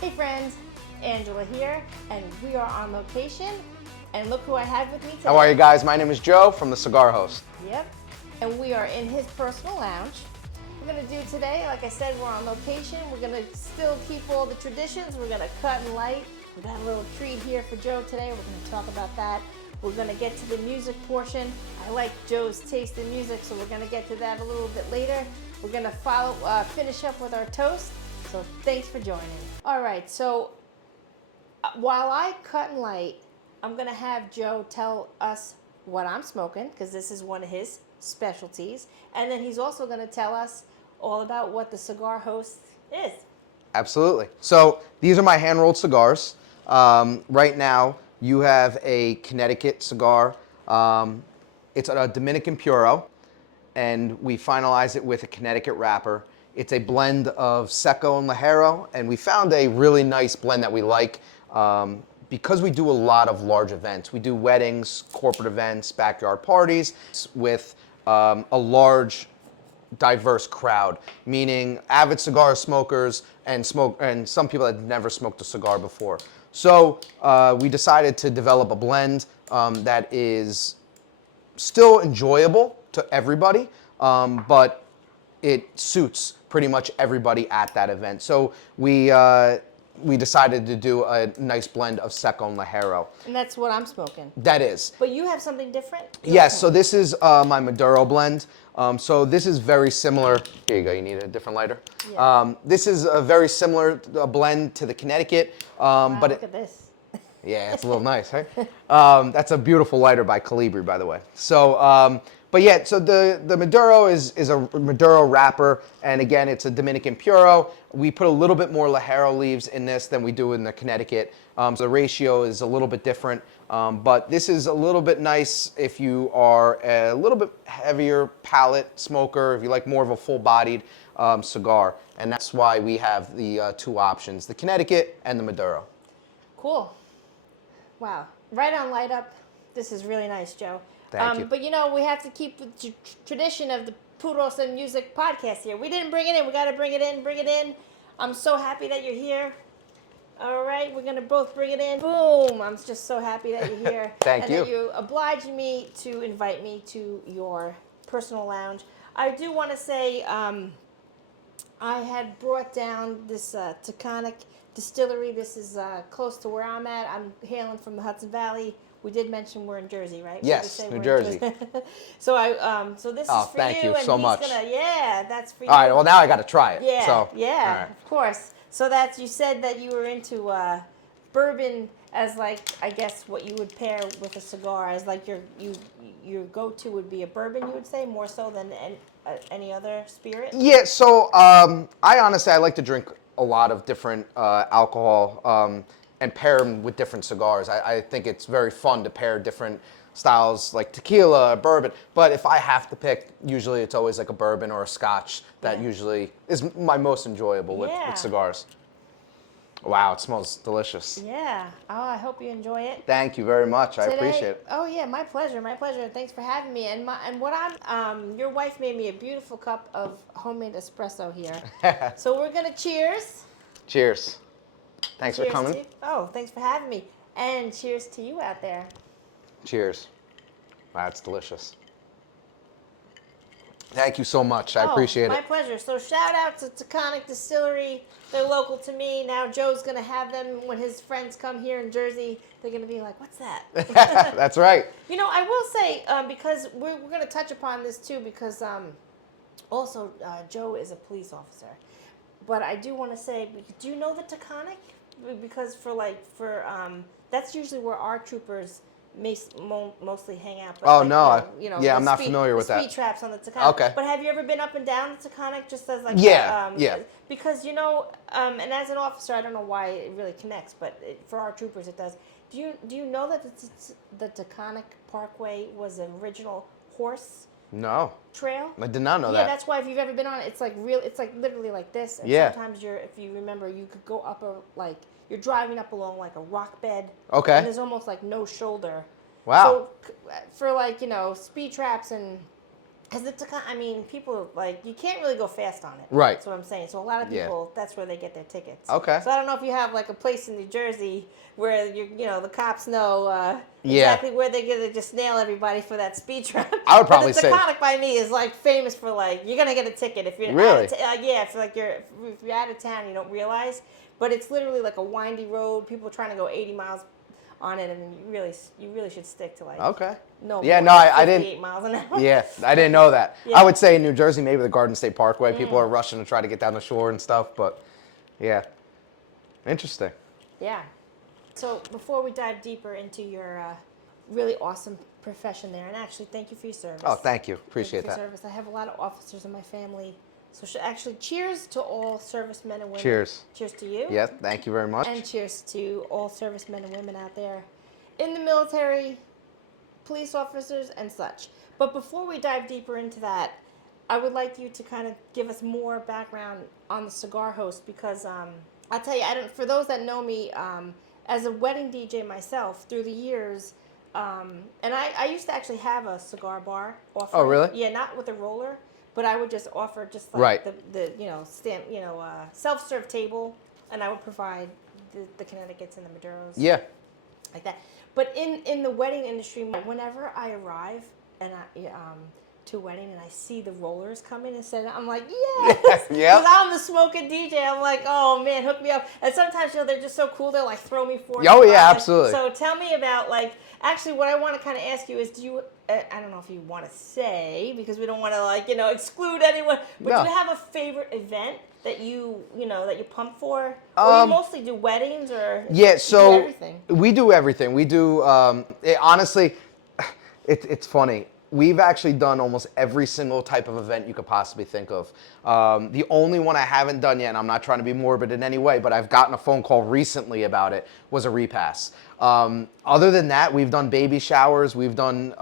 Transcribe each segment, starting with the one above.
Hey friends, Angela here, and we are on location. And look who I have with me today. How are you guys? My name is Joe from the Cigar Host. Yep. And we are in his personal lounge. We're gonna do today, like I said, we're on location. We're gonna still keep all the traditions. We're gonna cut and light. We got a little treat here for Joe today. We're gonna talk about that. We're gonna get to the music portion. I like Joe's taste in music, so we're gonna get to that a little bit later. We're gonna finish up with our toast. So thanks for joining. All right, so while I cut and light, I'm gonna have Joe tell us what I'm smoking, because this is one of his specialties. And then he's also gonna tell us all about what the Cigar Host is. Absolutely. So these are my hand-rolled cigars. Right now, you have a Connecticut cigar. It's a Dominican Puro, and we finalize it with a Connecticut wrapper. It's a blend of Seco and Ligero, and we found a really nice blend that we like because we do a lot of large events. We do weddings, corporate events, backyard parties with a large, diverse crowd, meaning avid cigar smokers and some people that never smoked a cigar before. So we decided to develop a blend that is still enjoyable to everybody, but it suits pretty much everybody at that event. So we decided to do a nice blend of Seco and Ligero. And that's what I'm smoking. That is. But you have something different? Yes, so this is my Maduro blend. So this is very similar. Here you go, you need a different lighter. Yeah. This is a very similar blend to the Connecticut. Wow, but look at this. Yeah, it's a little nice, right? That's a beautiful lighter by Calibri, by the way. So, but yeah, so the Maduro is a Maduro wrapper, and again, it's a Dominican Puro. We put a little bit more Ligero leaves in this than we do in the Connecticut. So the ratio is a little bit different, but this is a little bit nice if you are a little bit heavier palate smoker, if you like more of a full-bodied cigar, and that's why we have the two options, the Connecticut and the Maduro. Cool. Wow. Right on light up. This is really nice, Joe. Thank you. But you know, we have to keep the tradition of the Puros and Music podcast here. We didn't bring it in. We got to bring it in. Bring it in. I'm so happy that you're here. All right, we're going to both bring it in. Boom. I'm just so happy that you're here. Thank you. And that you obliged me to invite me to your personal lounge. I do want to say I had brought down this Taconic distillery. This is close to where I'm at. I'm hailing from the Hudson Valley. We did mention we're in Jersey, right? Yes, New Jersey. So so this is for thank you and so he's much. Yeah, that's for you. All right, well now I got to try it. Yeah, so, yeah, all right. of course. So you said that you were into bourbon as like, I guess what you would pair with a cigar as like your go-to would be a bourbon, you would say, more so than any other spirit? Yeah, so I like to drink a lot of different alcohol and pair them with different cigars. I think it's very fun to pair different styles like tequila, bourbon. But if I have to pick, usually it's always like a bourbon or a scotch that usually is my most enjoyable with cigars. Wow, it smells delicious. Yeah. Oh, I hope you enjoy it. Thank you very much. I Today, appreciate it. Oh yeah, my pleasure. My pleasure. Thanks for having me. And what your wife made me a beautiful cup of homemade espresso here. So we're gonna cheers. Cheers. Thanks Cheers for coming. to you. Oh, thanks for having me. And cheers to you out there. Cheers. Wow, it's delicious. Thank you so much. I appreciate My it. pleasure. So shout out to Taconic Distillery. They're local to me. Now Joe's going to have them when his friends come here in Jersey. They're going to be like, what's that? That's right. You know, I will say, because we're going to touch upon this too, because also Joe is a police officer. But I do want to say, do you know the Taconic? Because that's usually where our troopers mostly hang out. But Oh, like, no. the I'm not familiar with that. Speed traps on the Taconic. Okay. But have you ever been up and down the Taconic just as like Yeah. Because and as an officer, I don't know why it really connects, but for our troopers it does. Do you know that the Taconic Parkway was an original horse No. trail? I did not know Yeah, that. that's why if you've ever been on it, it's like literally like this. And Yeah. sometimes if you remember, you could go up you're driving up along like a rock bed. Okay. And there's almost like no shoulder. Wow. So for speed traps and Because it's I mean, people like you can't really go fast on it. Right. That's what I'm saying. So a lot of Yeah. people, that's where they get their tickets. Okay. So I don't know if you have like a place in New Jersey where the cops know Yeah. exactly where they're gonna just nail everybody for that speed trap. I would probably But the say. Taconic by me is like famous for like you're gonna get a ticket if you're Really? yeah, if like if you're out of town you don't realize. But it's literally like a windy road. People are trying to go 80 miles on it, and you really should stick to like Okay. no Yeah, more no, than I 58 didn't. miles an hour. Yeah, I didn't know that. Yeah. I would say in New Jersey, maybe the Garden State Parkway, people are rushing to try to get down the shore and stuff, but yeah. Interesting. Yeah. So before we dive deeper into your really awesome profession there, and actually thank you for your service. Oh, thank you. Thank you Appreciate for that. your service. I have a lot of officers in my family. So actually, cheers to all servicemen and women. Cheers. Cheers to you. Yeah, thank you very much. And cheers to all servicemen and women out there in the military, police officers, and such. But before we dive deeper into that, I would like you to kind of give us more background on the Cigar Host because I'll tell you, for those that know me, as a wedding DJ myself through the years, and I used to actually have a cigar bar offering. Oh, really? Yeah, not with a roller, but I would just offer just like Right. the self-serve table, and I would provide the Connecticut's and the Maduros. Yeah. Like that. But in the wedding industry, whenever I arrive and to a wedding and I see the rollers come in and set I'm like, yes! Yeah. Because I'm the smoking DJ. I'm like, oh man, hook me up. And sometimes they're just so cool. They'll like throw me for. Oh yeah, absolutely. So tell me about like actually what I want to kind of ask you is do you I don't know if you want to say because we don't want to exclude anyone, but No. do you have a favorite event that you pump for? Or you mostly do weddings or Yeah, you so do everything? we do everything. We do honestly, it's funny. We've actually done almost every single type of event you could possibly think of. The only one I haven't done yet, and I'm not trying to be morbid in any way, but I've gotten a phone call recently about it, was a repass. Other than that, we've done baby showers, we've done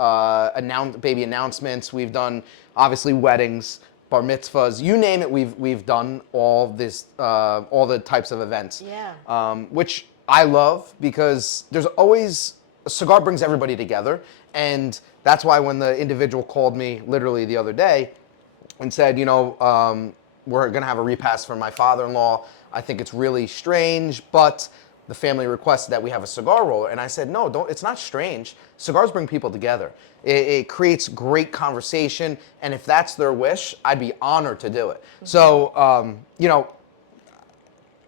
baby announcements, we've done obviously weddings, bar mitzvahs, you name it, we've done all the types of events. Yeah. Which I love because there's always a cigar brings everybody together, and that's why when the individual called me literally the other day and said, we're gonna have a repass for my father-in-law. I think it's really strange, but the family requested that we have a cigar roller, and I said, no, don't. It's not strange. Cigars bring people together. It creates great conversation, and if that's their wish, I'd be honored to do it. Mm-hmm. So,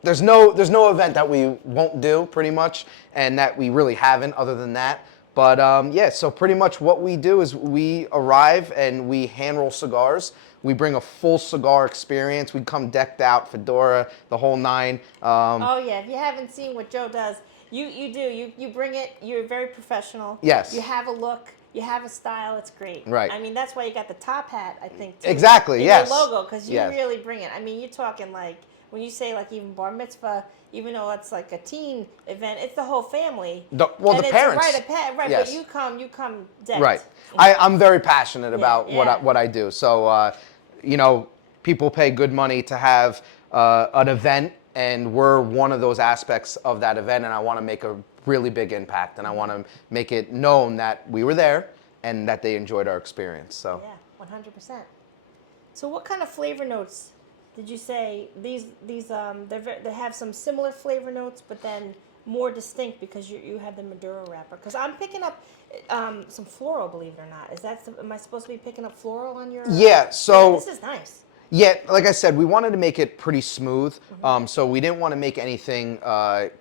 there's no event that we won't do pretty much, and that we really haven't other than that. But yeah, so pretty much what we do is we arrive and we hand roll cigars. We bring a full cigar experience. We come decked out, fedora, the whole nine. Oh yeah, if you haven't seen what Joe does, you bring it. You're very professional. Yes. You have a look. You have a style. It's great. Right. I mean, that's why you got the top hat. I think. Too, Exactly. in Yes. Your logo, because you Yes. really bring it. I mean, you're talking like when you say like even bar mitzvah, even though it's like a teen event, it's the whole family. The it's, parents. Right. Yes. But you come decked. Right. I'm very passionate about yeah. what I do. So, people pay good money to have an event, and we're one of those aspects of that event, and I want to make a really big impact, and I want to make it known that we were there and that they enjoyed our experience. So. Yeah, 100%. So what kind of flavor notes did you say they have some similar flavor notes, but then more distinct because you have the Maduro wrapper? Because I'm picking up some floral, believe it or not. Am I supposed to be picking up floral on your? Yeah. So. Yeah, this is nice. Yeah, like I said, we wanted to make it pretty smooth, so we didn't want to make anything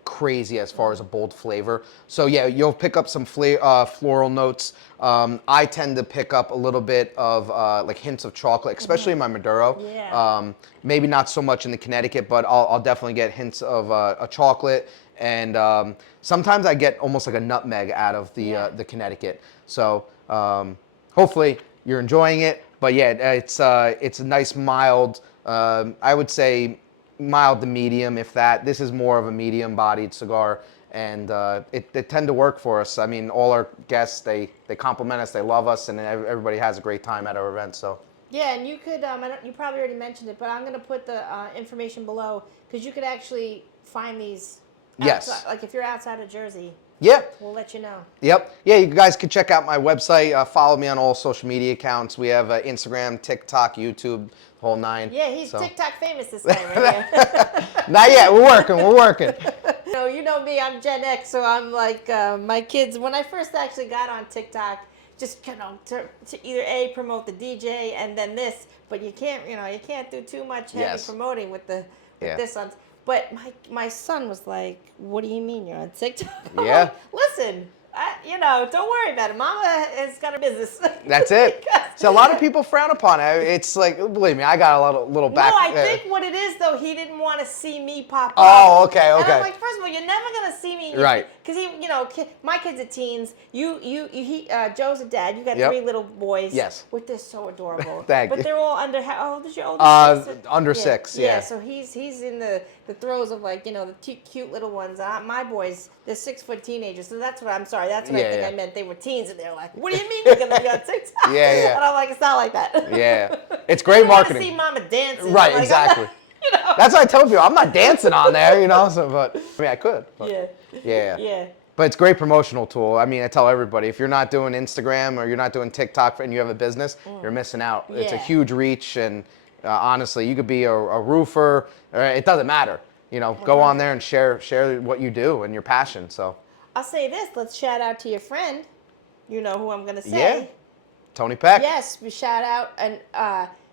crazy as far as a bold flavor. So yeah, you'll pick up some floral notes. I tend to pick up a little bit of like hints of chocolate, especially in my Maduro. Yeah. Maybe not so much in the Connecticut, but I'll definitely get hints of a chocolate, and sometimes I get almost like a nutmeg out of the Connecticut. So hopefully you're enjoying it. But yeah, it's a nice mild, I would say mild to medium, if that. This is more of a medium-bodied cigar, and they tend to work for us. I mean, all our guests, they compliment us, they love us, and everybody has a great time at our events. So. Yeah, and you could, you probably already mentioned it, but I'm going to put the information below, because you could actually find these outside, Yes. like if you're outside of Jersey, Yeah. We'll let you know. Yep. Yeah, you guys can check out my website. Follow me on all social media accounts. We have Instagram, TikTok, YouTube, the whole nine. Yeah, he's so. TikTok famous, this guy right here. Not yet. We're working. We're working. You know me, I'm Gen X, so I'm like my kids. When I first actually got on TikTok, just to either A, promote the DJ and then this, but you can't do too much heavy Yes. promoting with this on. But my son was like, "What do you mean you're on TikTok?" I'm Yeah. like, listen, don't worry about it. Mama has got a business. That's it. So a lot of people frown upon it. It's like, believe me, I got a little back. No, I think what it is though, he didn't want to see me pop up. Oh, okay. And I'm like, first of all, you're never gonna see me, right? Because my kids are teens. Joe's a dad. You got Yep. 3 little boys. Yes. Which they're so adorable. Thank but you. they're all under. How old is your oldest? Under 6. Yeah. Yeah. So he's in the throes of the cute little ones. My boys, they're 6-foot teenagers. So that's what I'm sorry. That's what I think I meant. They were teens, and they're like, "What do you mean you're gonna be on TikTok?" Yeah. And I'm like, "It's not like that." Yeah. It's great marketing. I want to see Mama dancing. Right. Like, Exactly. That's what I tell people. I'm not dancing on there, So, but I mean, I could. But, yeah. Yeah. But it's a great promotional tool. I mean, I tell everybody, if you're not doing Instagram or you're not doing TikTok and you have a business, you're missing out. Yeah. It's a huge reach, and honestly, you could be a roofer. It doesn't matter. Go on there and share what you do and your passion. So I'll say this. Let's shout out to your friend. You know who I'm going to say. Yeah. Tony Peck. Yes, we shout out. And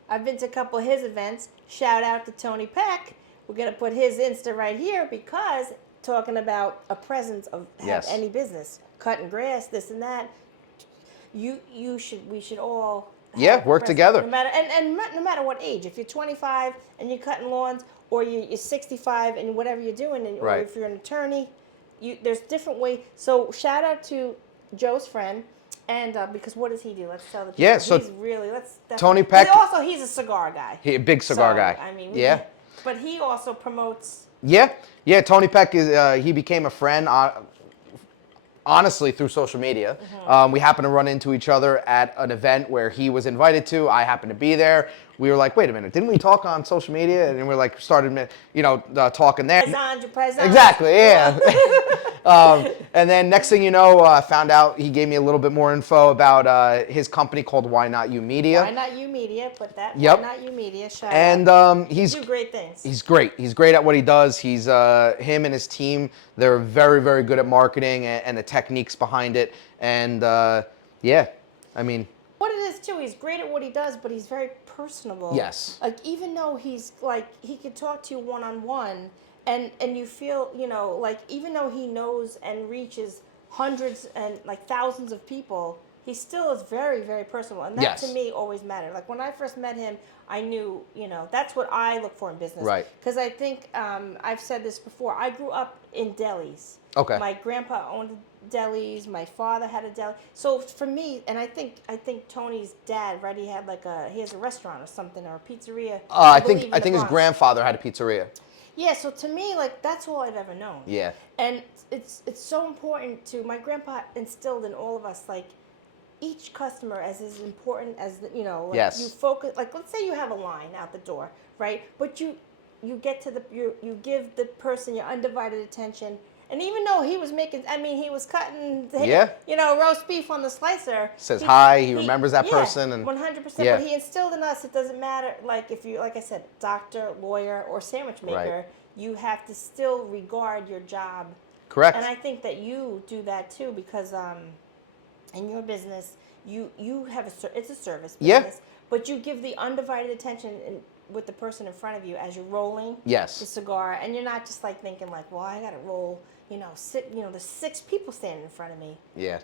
I've been to a couple of his events. Shout out to Tony Peck. We're going to put his Insta right here because talking about a presence of any business, cutting grass, this and that. We should all work together. No matter what age. If you're 25 and you're cutting lawns, or you're 65 and whatever you're doing, or if you're an attorney, there's different ways. So shout out to Joe's friend, and because what does he do? Let's tell the people. Yeah, so he's really Tony Peck. He's a cigar guy. He a big cigar guy. I mean, yeah. But he also promotes. Yeah. Tony Peck he became a friend. Honestly, through social media. We happened to run into each other at an event where he was invited to. I happened to be there. We were like, wait a minute, didn't we talk on social media? And then we're like, started, talking there. Exactly, yeah. And then next thing you know, I found out he gave me a little bit more info about his company called Why Not You Media. Why Not You Media, put that. Yep. Why Not You Media, shout out. And he's do great things. He's great. He's great at what he does. He's him and his team. They're very, very good at marketing and the techniques behind it. And I mean. What it is too, he's great at what he does, but he's very personable. Yes. Like even though he's like he could talk to you one-on-one, and you feel like even though he knows and reaches hundreds and like thousands of people, he still is very, very personal, and that to me always mattered. Like when I first met him, I knew that's what I look for in business. Right. Because I think I've said this before. I grew up in delis. Okay. My grandpa owned delis. My father had a deli. So for me, and I think Tony's dad, right? He has a restaurant or something, or a pizzeria. I think his grandfather had a pizzeria. Yeah. So to me, like that's all I've ever known. Yeah. And it's so important to my grandpa instilled in all of us like each customer as important as yes. You focus. Like let's say you have a line out the door, right? But you get to you give the person your undivided attention. And even though he was he was cutting, roast beef on the slicer. Says hi. He remembers that person, and 100%. But he instilled in us. It doesn't matter, like if you, like I said, doctor, lawyer, or sandwich maker. Right. You have to still regard your job. Correct. And I think that you do that too, because in your business, you have it's a service business. Yeah. But you give the undivided attention with the person in front of you as you're rolling the cigar, and you're not just like thinking like, well, I gotta roll. There's 6 people standing in front of me. Yeah.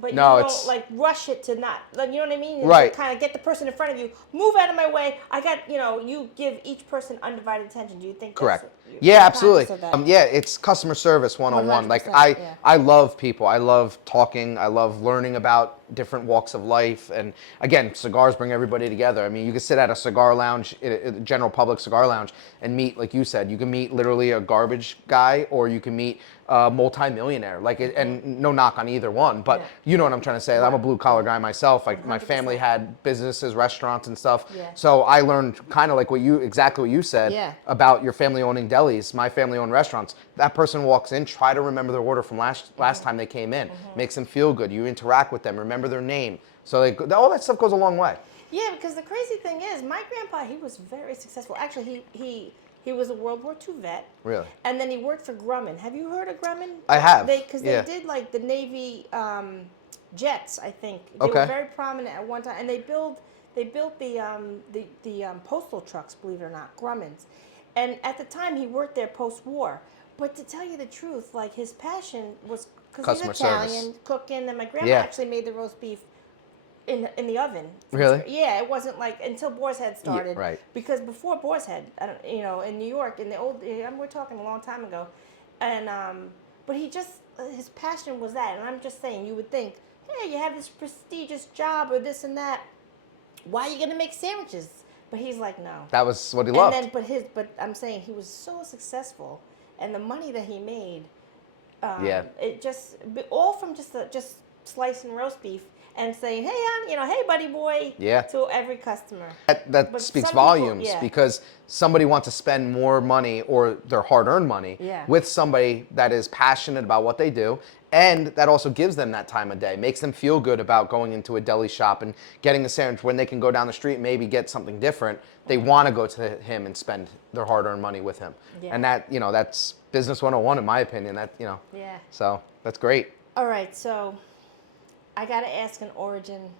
But you don't like rush it to not, like, you know what I mean? Right. Kind of get the person in front of you, move out of my way. I got, you give each person undivided attention. Do you think correct? You're absolutely. It's customer service 101. 100%, Like I love people. I love talking. I love learning about different walks of life. And again, cigars bring everybody together. I mean, you can sit at a cigar lounge, a general public cigar lounge, and meet, like you said, you can meet literally a garbage guy, or you can meet a multi-millionaire. Like, and no knock on either one, but you know what I'm trying to say. I'm a blue collar guy myself. Like, my family had businesses, restaurants and stuff. Yeah. So I learned kind of like exactly what you said about your family owning delis. My family owned restaurants. That person walks in, try to remember their order from last time they came in. Makes them feel good. You interact with them, remember their name. So all that stuff goes a long way. Yeah, because the crazy thing is, my grandpa, he was very successful. Actually, he was a World War II vet. Really? And then he worked for Grumman. Have you heard of Grumman? I have. Because they did like the Navy jets, I think. They were very prominent at one time, and they built the postal trucks, believe it or not, Grumman's. And at the time, he worked there post-war. But to tell you the truth, like, his passion was because he's Italian, cooking, and my grandma actually made the roast beef in the oven. Really? Yeah, it wasn't like until Boar's Head started. Right. Because before Boar's Head, in New York, in the old, we're talking a long time ago, and but his passion was that, and I'm just saying, you would think, hey, you have this prestigious job or this and that, why are you gonna make sandwiches? But he's like, no. That was what he loved. And then, but I'm saying he was so successful, and the money that he made, it just all from just slicing roast beef and saying, hey, hey, buddy boy, to every customer. That speaks volumes because somebody wants to spend more money or their hard-earned money with somebody that is passionate about what they do, and that also gives them that time of day, makes them feel good about going into a deli shop and getting a sandwich when they can go down the street and maybe get something different. They want to go to him and spend their hard-earned money with him. Yeah. And that, that's business 101 in my opinion. So that's great. All right, so I got to ask an origin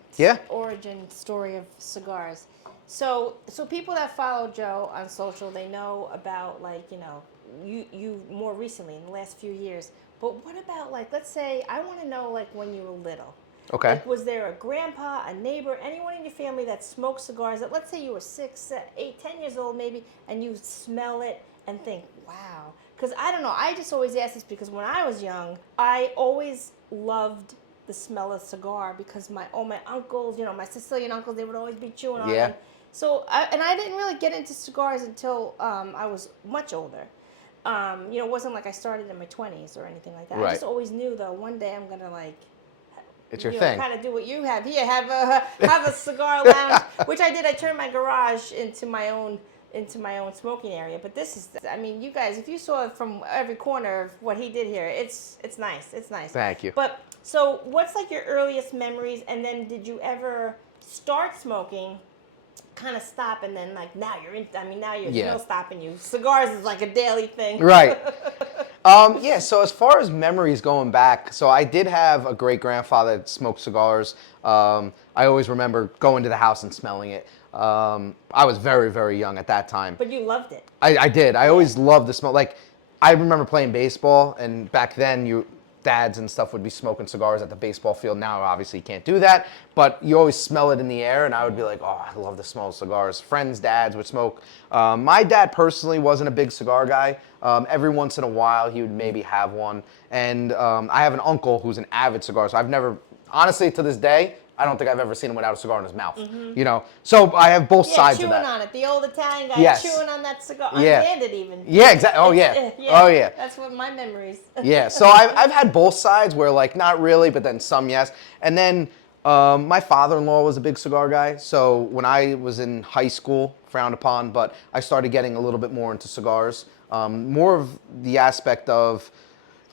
story of cigars. So people that follow Joe on social, they know about, like, you more recently in the last few years. But what about, like, let's say I want to know, like, when you were little. Okay. Like, was there a grandpa, a neighbor, anyone in your family that smoked cigars that, let's say you were 6, 8, 10 years old maybe, and you smell it and think, wow. Because I don't know, I just always ask this because when I was young, I always loved the smell of cigar because my uncles, my Sicilian uncles, they would always be chewing on them. So, I didn't really get into cigars until I was much older. It wasn't like I started in my 20s or anything like that. Right. I just always knew, though, one day I'm gonna, like, it's your thing. Kind of do what you have here, have a cigar lounge, which I did. I turned my garage into my own smoking area. But this is, you guys, if you saw it from every corner of what he did here, it's nice. It's nice. Thank you. But so, what's like your earliest memories? And then, did you ever start smoking, kind of stop, and then like now you're in? Now you're still stopping you. Cigars is like a daily thing. Right. So as far as memories going back, so I did have a great grandfather that smoked cigars. I always remember going to the house and smelling it. I was very, very young at that time. But you loved it. I did. I always loved the smell. Like, I remember playing baseball, and back then dads and stuff would be smoking cigars at the baseball field. Now, obviously, you can't do that, but you always smell it in the air, and I would be like, oh, I love the smell of cigars. Friends' dads would smoke. My dad personally wasn't a big cigar guy. Every once in a while, he would maybe have one. And I have an uncle who's an avid cigar, so I've never, honestly, to this day, I don't think I've ever seen him without a cigar in his mouth. Mm-hmm. So I have both sides of that. Chewing on it. The old Italian guy chewing on that cigar. Unhanded even. Yeah, exactly. Oh, yeah. Oh, yeah. That's what my memories. So I've had both sides where, like, not really, but then some yes. And then my father-in-law was a big cigar guy. So when I was in high school, frowned upon, but I started getting a little bit more into cigars. More of the aspect of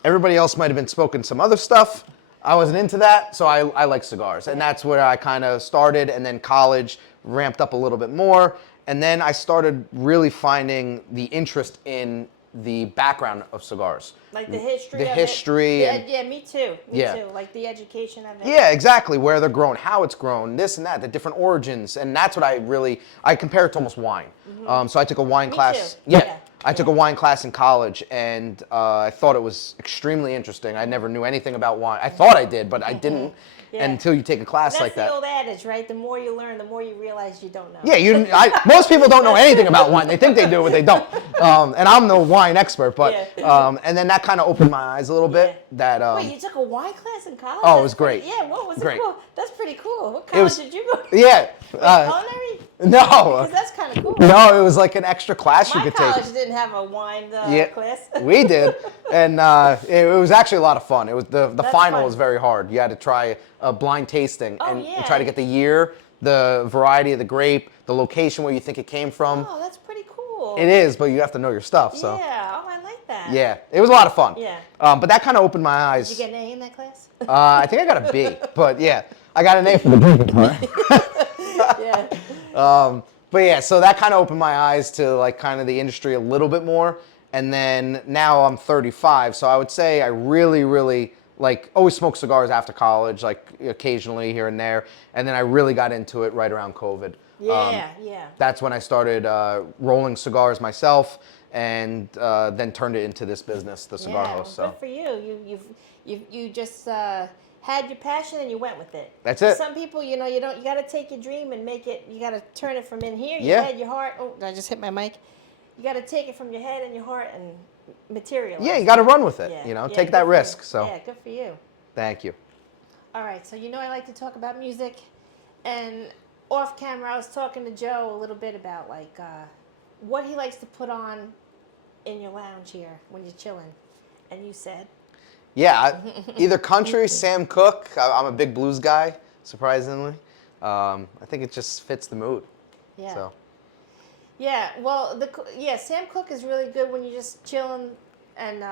everybody else might have been smoking some other stuff. I wasn't into that, so I like cigars. And that's where I kind of started, and then college ramped up a little bit more. And then I started really finding the interest in the background of cigars. Like the history of it. Yeah, me too. Me too. Like the education of it. Yeah, exactly. Where they're grown, how it's grown, this and that, the different origins. And that's what I compare it to almost wine. Mm-hmm. So I took a wine class. Too. Yeah. I took a wine class in college, and I thought it was extremely interesting. I never knew anything about wine. I thought I did, but I didn't until you take a class like that. That's the old adage, right? The more you learn, the more you realize you don't know. Yeah, most people don't know anything about wine. They think they do, but they don't. And I'm no wine expert, but and then that kind of opened my eyes a little bit. That wait, you took a wine class in college? Oh, it was great. What was great. it cool? That's pretty cool. What college did you go to? Yeah. Culinary? No. Because that's kind of cool. No, it was like an extra class you could take. My college didn't have a wine class. We did, and it was actually a lot of fun. It was the final was very hard. You had to try a blind tasting and try to get the year, the variety of the grape, the location where you think it came from. Oh, that's pretty cool. It is, but you have to know your stuff. So. Yeah. Oh, I like that. Yeah, it was a lot of fun. Yeah. But that kind of opened my eyes. Did you get an A in that class? I think I got a B, but yeah, I got an A for the drinking part. Yeah. But yeah, so that kind of opened my eyes to like kind of the industry a little bit more. And then now I'm 35, so I would say I really, really like always smoked cigars after college, like occasionally here and there. And then I really got into it right around COVID. Yeah. That's when I started rolling cigars myself, and then turned it into this business, the Cigar Host. So good for you. You just had your passion and you went with it. That's it. Some people, you got to take your dream and make it. You got to turn it from in here, your head, your heart. Oh, I just hit my mic. You got to take it from your head and your heart and materialize. Yeah, you got to run with it. Yeah. Take that risk. So yeah, good for you. Thank you. All right, so I like to talk about music, and off camera I was talking to Joe a little bit about like what he likes to put on in your lounge here when you're chilling, and you said. Yeah, either country, Sam Cooke. I'm a big blues guy, surprisingly. I think it just fits the mood. Yeah. So. Yeah, well, Sam Cooke is really good when you're just chilling and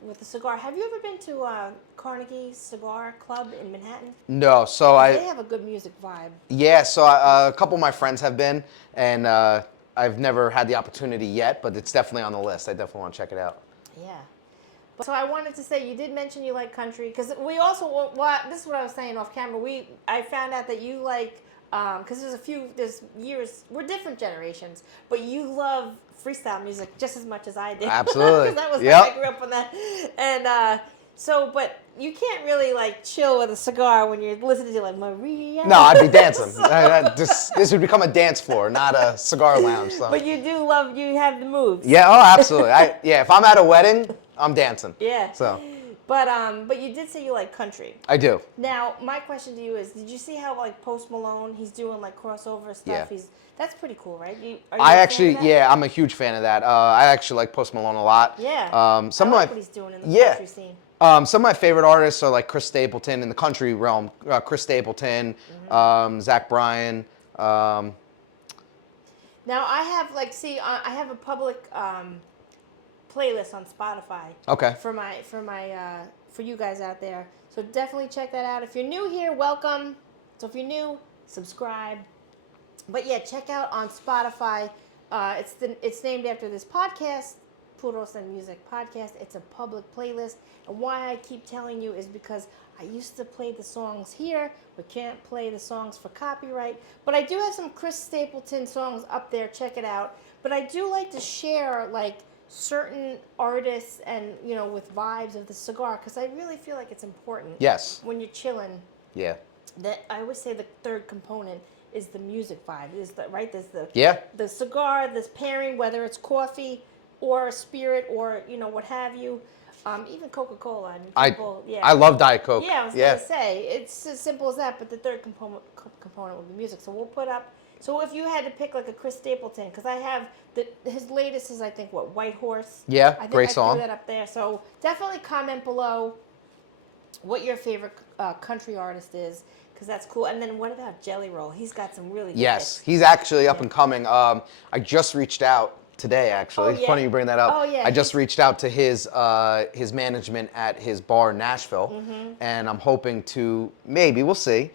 with a cigar. Have you ever been to Carnegie Cigar Club in Manhattan? No, so They have a good music vibe. Yeah, so a couple of my friends have been, and I've never had the opportunity yet, but it's definitely on the list. I definitely want to check it out. Yeah. So I wanted to say, you did mention you like country, because we also, this is what I was saying off camera, I found out that you like, because there's years, we're different generations, but you love freestyle music just as much as I did. Absolutely. Because that was I grew up on that. And but you can't really like chill with a cigar when you're listening to like Maria. No, I'd be dancing. This would become a dance floor, not a cigar lounge. So. But you have the moves. Yeah, oh, absolutely. If I'm at a wedding, I'm dancing. Yeah. So. But you did say you like country. I do. Now, my question to you is, did you see how like Post Malone, he's doing like crossover stuff? Yeah. That's pretty cool, right? I'm a huge fan of that. I actually like Post Malone a lot. Yeah. I like what he's doing in the country scene. Some of my favorite artists are like Chris Stapleton in the country realm. Chris Stapleton, Zach Bryan. Now I have I have a public playlist on Spotify. Okay. For you guys out there, so definitely check that out. If you're new here, welcome. So if you're new, subscribe. But yeah, check out on Spotify. It's named after this podcast, Puros and Music Podcast. It's a public playlist. And why I keep telling you is because I used to play the songs here, but can't play the songs for copyright. But I do have some Chris Stapleton songs up there. Check it out. But I do like to share like certain artists and with vibes of the cigar, because I really feel like it's important. Yes. When you're chilling. Yeah. That I always say the third component is the music vibe. There's the cigar, this pairing, whether it's coffee or a spirit or what have you, even Coca-Cola. I love Diet Coke. Yeah, I was gonna say it's as simple as that. But the third component will be music. So we'll put up. So if you had to pick like a Chris Stapleton, because I have his latest is I think White Horse. Yeah, I think great I song. threw that up there. So definitely comment below what your favorite country artist is, because that's cool. And then what about Jelly Roll? He's got some really good hits. He's actually up and coming. I just reached out today, actually. Oh, yeah? Funny you bring that up. Oh, yeah. I just reached out to his management at his bar in Nashville, and I'm hoping to, maybe, we'll see,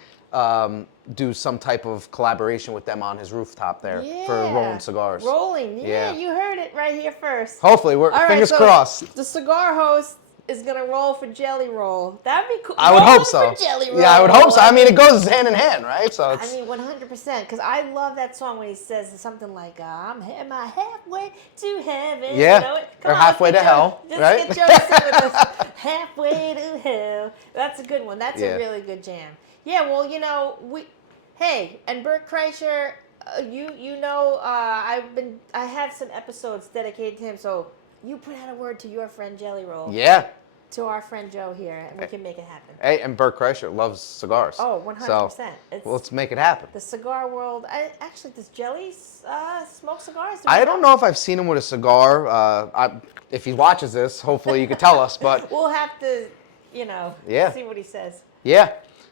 do some type of collaboration with them on his rooftop there for rolling cigars. Rolling, yeah, you heard it right here first. Hopefully, fingers crossed. The Cigar Host, is gonna roll for Jelly Roll. That'd be cool. I would hope Rolling so. For Jelly Roll. Yeah, I would hope so. I mean, it goes hand in hand, right? So it's. I mean, 100%. Because I love that song when he says something like, am I halfway to heaven? Yeah. You know it? Or halfway to hell, Just right? get Joe to sing with us. Halfway to hell. That's a good one. That's Yeah. a really good jam. Yeah, well, hey, and Bert Kreischer, I have some episodes dedicated to him, so you put out a word to your friend Jelly Roll. Yeah. To our friend Joe here, and we can make it happen. Hey, and Bert Kreischer loves cigars. Oh, 100%. So, let's make it happen. The cigar world. Actually, does Jelly smoke cigars? I don't know if I've seen him with a cigar. If he watches this, hopefully you could tell us. But we'll have to, see what he says. Yeah,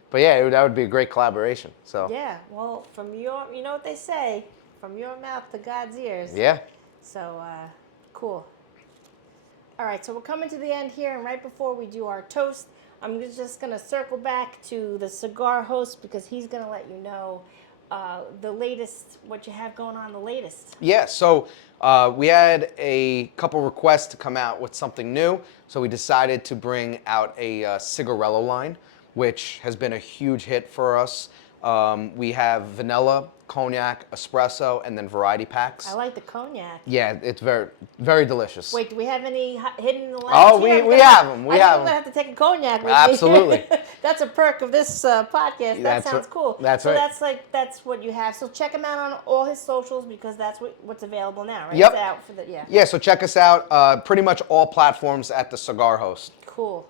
but yeah, that would be a great collaboration. So yeah, well, you know what they say, from your mouth to God's ears. Yeah. So cool. All right, so we're coming to the end here, and right before we do our toast, I'm just going to circle back to the Cigar Host because he's going to let you know the latest, what you have going on, the latest. Yeah, so we had a couple requests to come out with something new, so we decided to bring out a Cigarello line, which has been a huge hit for us. We have vanilla, cognac, espresso, and then variety packs. I like the cognac. Yeah, it's very, very delicious. Wait, do we have any hidden in the lines? Oh, we have them. I'm going to have to take a cognac with Absolutely. me. That's a perk of this podcast. That sounds cool. That's so right. that's what you have. So check him out on all his socials because that's what's available now, right? Yep. It's out for Yeah, so check us out. Pretty much all platforms at the Cigar Host. Cool.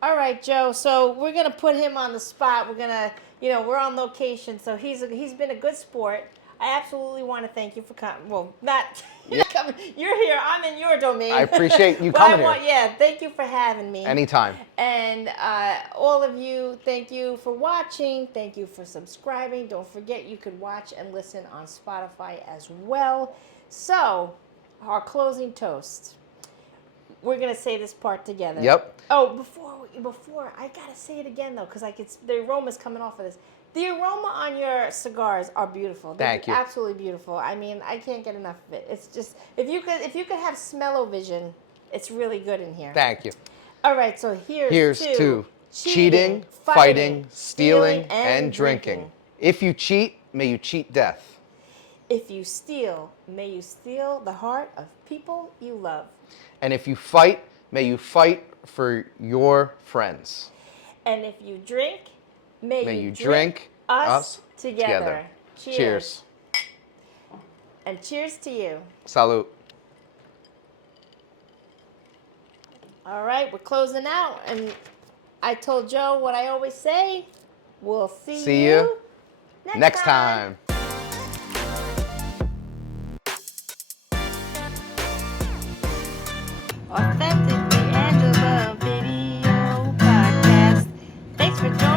All right, Joe. So we're going to put him on the spot. We're going to, we're on location. So he's been a good sport. I absolutely want to thank you for coming. Well, you're not coming. You're here. I'm in your domain. I appreciate you coming here. Yeah, thank you for having me. Anytime. And all of you, thank you for watching. Thank you for subscribing. Don't forget you could watch and listen on Spotify as well. So, our closing toast. We're going to say this part together. Yep. Oh, before I got to say it again, though, because the aroma's coming off of this. The aroma on your cigars are beautiful. They're Thank you. Absolutely beautiful. I mean, I can't get enough of it. It's just, if you could have smell-o-vision, it's really good in here. Thank you. All right, so here's to cheating, fighting, stealing, and drinking. If you cheat, may you cheat death. If you steal, may you steal the heart of people you love. And if you fight, may you fight for your friends. And if you drink, may you drink us together. Cheers. And cheers to you. Salud. All right, we're closing out. And I told Joe what I always say. We'll see you next time. Authentically Angela video podcast. Thanks for joining.